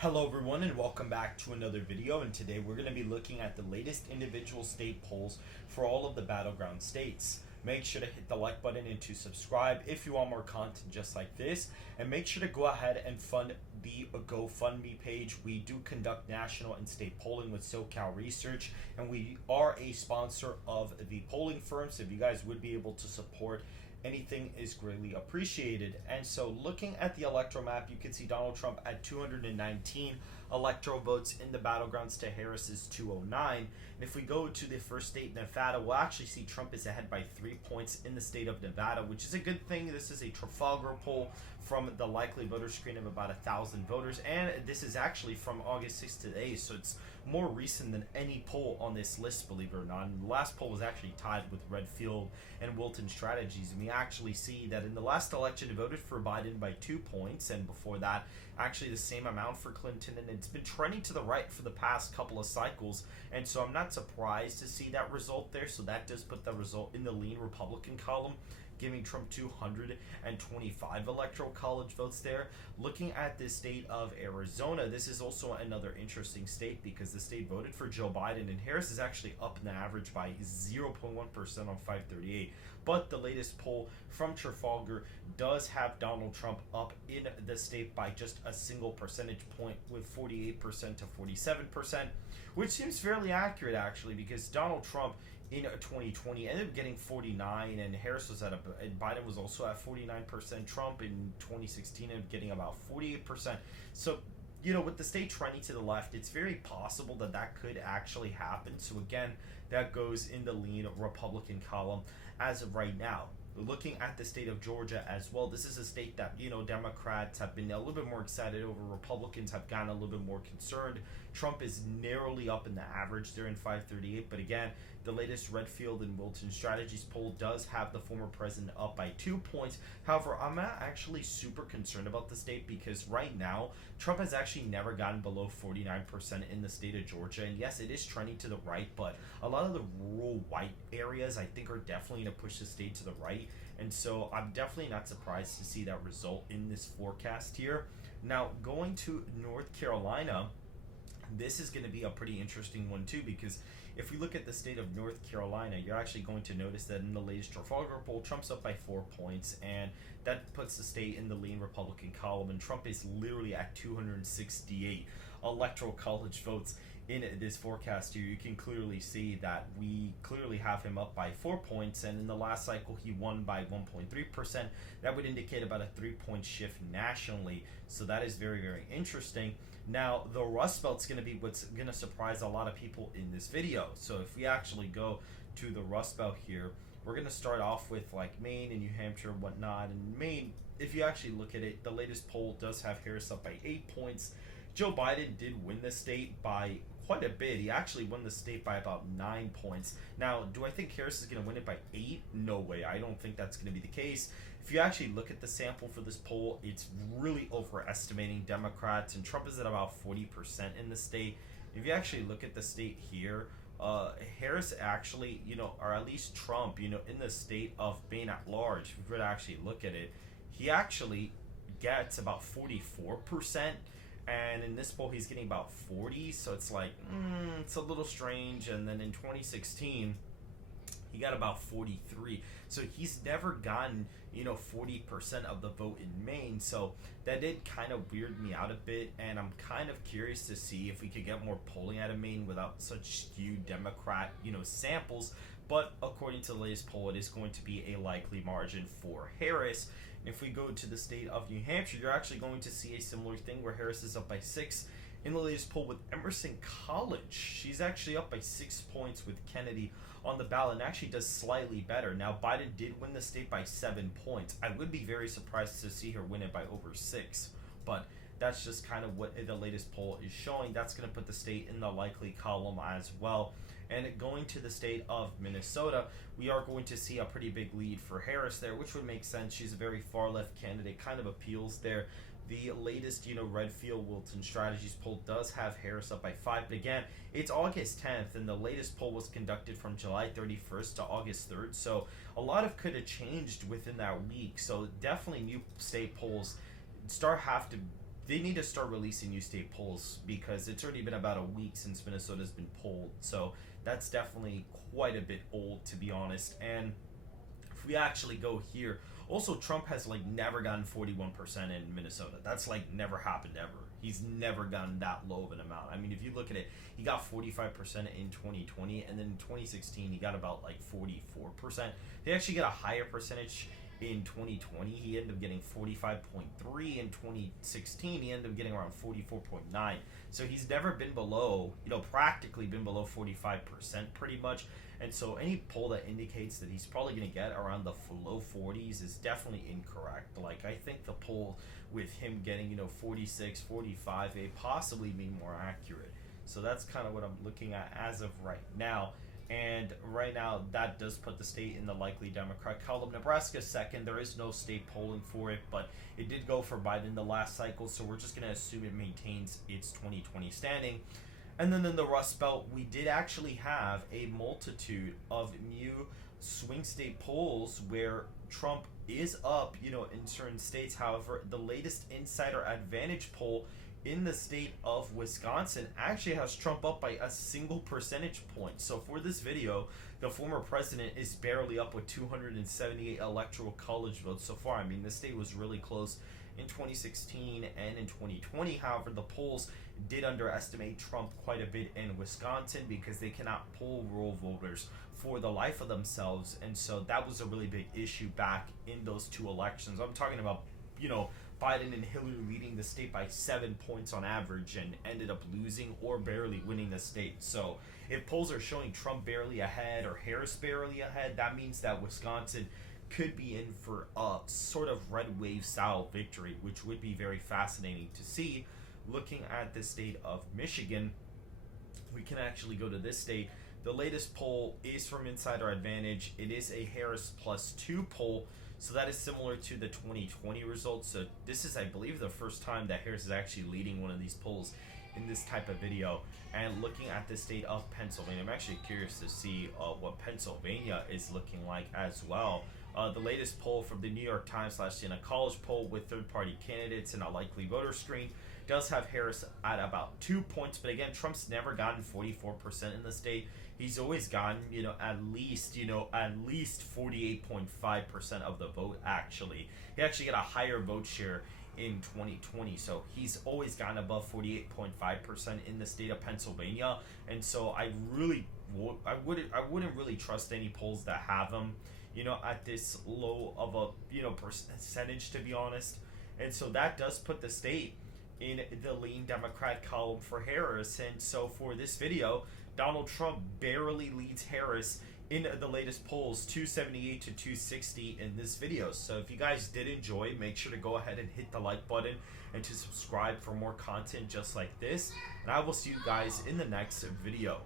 Hello everyone and welcome back to another video, and today we're going to be looking at the latest individual state polls for all of the battleground states. Make sure to hit the like button and to subscribe if you want more content just like this, and make sure to go ahead and fund the GoFundMe page. We do conduct national and state polling with SoCal Research, and we are a sponsor of the polling firm, so if you guys would be able to support, anything is greatly appreciated. And so looking at the electoral map, you can see Donald Trump at 219 electoral votes in the battlegrounds to Harris's 209. And if we go to the first state, Nevada, we'll actually see Trump is ahead by 3 points in the state of Nevada, which is a good thing. This is a Trafalgar poll from the likely voter screen of about 1,000 voters, and this is actually from August 6th to today, so it's more recent than any poll on this list, believe it or not. And the last poll was actually tied with Redfield and Wilton Strategies, and we actually see that in the last election it voted for Biden by 2 points, and before that actually the same amount for Clinton, and it's been trending to the right for the past couple of cycles, and so I'm not surprised to see that result there. So that does put the result in the lean Republican column, giving Trump 225 electoral college votes there. Looking at the state of Arizona, this is also another interesting state because the state voted for Joe Biden, and Harris is actually up in the average by 0.1% on 538. But the latest poll from Trafalgar does have Donald Trump up in the state by just a single percentage point, with 48% to 47%, which seems fairly accurate actually, because Donald Trump in 2020 ended up getting 49, and Harris was and Biden was also at 49%. Trump in 2016 ended up getting about 48%. So, with the state trending to the left, it's very possible that that could actually happen. So again, that goes in the lean Republican column as of right now. Looking at the state of Georgia as well, this is a state that, Democrats have been a little bit more excited over. Republicans have gotten a little bit more concerned. Trump is narrowly up in the average there in 538, but again, the latest Redfield and Wilton Strategies poll does have the former president up by 2 points. However, I'm not actually super concerned about the state because right now, Trump has actually never gotten below 49% in the state of Georgia. And yes, it is trending to the right, but a lot of the rural white areas I think are definitely going to push the state to the right. And so I'm definitely not surprised to see that result in this forecast here. Now, going to North Carolina, this is going to be a pretty interesting one too, because if we look at the state of North Carolina, you're actually going to notice that in the latest Trafalgar poll, Trump's up by 4 points, and that puts the state in the lean Republican column, and Trump is literally at 268 electoral college votes in this forecast here. You can clearly see that we clearly have him up by 4 points, and in the last cycle he won by 1.3%. That would indicate about a 3-point shift nationally, so that is very, very interesting. Now, the Rust Belt's going to be what's going to surprise a lot of people in this video. So if we actually go to the Rust Belt here, we're going to start off with like Maine and New Hampshire and whatnot. And Maine, if you actually look at it, the latest poll does have Harris up by 8 points. Joe Biden did win the state by quite a bit. He actually won the state by about 9 points. Now, do I think Harris is going to win it by 8? No way. I don't think that's going to be the case. If you actually look at the sample for this poll, it's really overestimating Democrats, and Trump is at about 40% in the state. If you actually look at the state here, Harris actually, or at least Trump, in the state of Maine at large, if we were to actually look at it, he actually gets about 44%. And in this poll, he's getting about 40, so it's like, it's a little strange. And then in 2016, he got about 43. So he's never gotten, 40% of the vote in Maine. So that did kind of weird me out a bit. And I'm kind of curious to see if we could get more polling out of Maine without such skewed Democrat, samples. But according to the latest poll, it is going to be a likely margin for Harris. If we go to the state of New Hampshire, you're actually going to see a similar thing where Harris is up by 6 in the latest poll with Emerson College. She's actually up by 6 points with Kennedy on the ballot, and actually does slightly better. Now, Biden did win the state by 7 points. I would be very surprised to see her win it by over 6, but that's just kind of what the latest poll is showing. That's going to put the state in the likely column as well. And going to the state of Minnesota, we are going to see a pretty big lead for Harris there, which would make sense. She's a very far left candidate, kind of appeals there. The latest, Redfield Wilton Strategies poll does have Harris up by 5. But again, it's August 10th, and the latest poll was conducted from July 31st to August 3rd. So a lot of could have changed within that week. So definitely new state polls have to they need to start releasing new state polls because it's already been about a week since Minnesota's been polled. So that's definitely quite a bit old, to be honest. And if we actually go here, also Trump has like never gotten 41% in Minnesota. That's like never happened ever. He's never gotten that low of an amount. I mean, if you look at it, he got 45% in 2020, and then in 2016 he got about like 44%. He actually got a higher percentage in 2020. He ended up getting 45.3. In 2016 he ended up getting around 44.9. So he's never been below, practically been below 45% pretty much. And so any poll that indicates that he's probably going to get around the low 40s is definitely incorrect. Like, I think the poll with him getting 46, 45 may possibly be more accurate. So that's kind of what I'm looking at as of right now. And right now, that does put the state in the likely Democrat column. Nebraska's second. There is no state polling for it, but it did go for Biden the last cycle, so we're just going to assume it maintains its 2020 standing. And then in the Rust Belt, we did actually have a multitude of new swing state polls where Trump is up, in certain states. However, the latest Insider Advantage poll in the state of Wisconsin actually has Trump up by a single percentage point. So for this video, the former president is barely up with 278 electoral college votes so far. I mean, the state was really close in 2016 and in 2020. However, the polls did underestimate Trump quite a bit in Wisconsin because they cannot poll rural voters for the life of themselves. And so that was a really big issue back in those two elections. I'm talking about, Biden and Hillary leading the state by 7 points on average and ended up losing or barely winning the state. So if polls are showing Trump barely ahead or Harris barely ahead, that means that Wisconsin could be in for a sort of red wave style victory, which would be very fascinating to see. Looking at the state of Michigan, we can actually go to this state. The latest poll is from Insider Advantage. It is a Harris +2 poll. So that is similar to the 2020 results. So this is, I believe, the first time that Harris is actually leading one of these polls in this type of video. And looking at the state of Pennsylvania, I'm actually curious to see what Pennsylvania is looking like as well. The latest poll from the New York Times / Siena College poll with third-party candidates and a likely voter screen does have Harris at about 2 points. But again, Trump's never gotten 44% in the state. He's always gotten, at least 48.5% of the vote, actually. He actually got a higher vote share in 2020. So he's always gotten above 48.5% in the state of Pennsylvania. And so I wouldn't really trust any polls that have him, at this low of a, percentage, to be honest. And so that does put the state in the lean Democrat column for Harris. And so for this video, Donald Trump barely leads Harris in the latest polls, 278 to 260 in this video. So if you guys did enjoy, make sure to go ahead and hit the like button and to subscribe for more content just like this. And I will see you guys in the next video.